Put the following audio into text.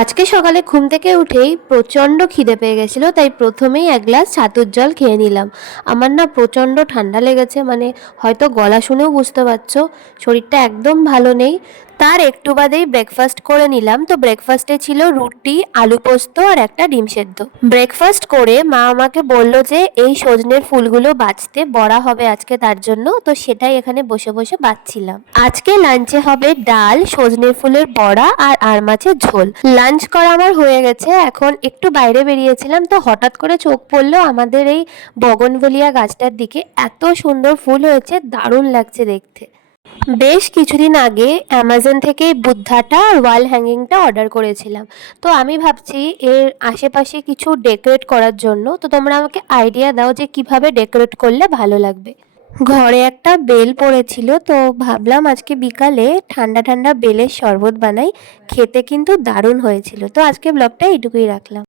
আজকে সকালে ঘুম থেকে উঠেই প্রচণ্ড খিদে পেয়ে গেছিলো, তাই প্রথমেই এক গ্লাস ছাতুর জল খেয়ে নিলাম। আমার না প্রচণ্ড ঠান্ডা লেগেছে, মানে হয়তো গলা শুনেও বুঝতে পারছো শরীরটা একদম ভালো নেই। তার একটু বাদেই ব্রেকফাস্ট করে নিলাম। তো ব্রেকফাস্টে ছিল রুটি, আলু পোস্ত আর একটা ডিম সেদ্ধ। ব্রেকফাস্ট করে মা আমাকে বললো যে এই সজনের ফুলগুলো বাছতে, বড়া হবে আজকে তার জন্য, তো সেটাই এখানে বসে বসে বাছছিলাম। আজকে লাঞ্চে হবে ডাল, সজনের ফুলের বড়া আর মাছের ঝোল। লাঞ্চ করা আমার হয়ে গেছে, এখন একটু বাইরে বেরিয়েছিলাম, তো হঠাৎ করে চোখ পড়লো আমাদের এই বগনভেলিয়া গাছটার দিকে। এত সুন্দর ফুল হয়েছে, দারুণ লাগছে দেখতে। বেশ কিছুদিন আগে অ্যামাজন থেকে বুদ্ধাটা আর ওয়াল হ্যাঙ্গিংটা অর্ডার করেছিলাম। তো আমি ভাবছি এর আশেপাশে কিছু ডেকোরেট করার জন্য। তো তোমরা আমাকে আইডিয়া দাও যে কিভাবে ডেকোরেট করলে ভালো লাগবে। ঘরে একটা বেল পড়েছিল, তো ভাবলাম আজকে বিকালে ঠান্ডা ঠান্ডা বেলের শরবত বানাই। খেতে কিন্তু দারুণ হয়েছিল। তো আজকে ব্লগটা এইটুকুই রাখলাম।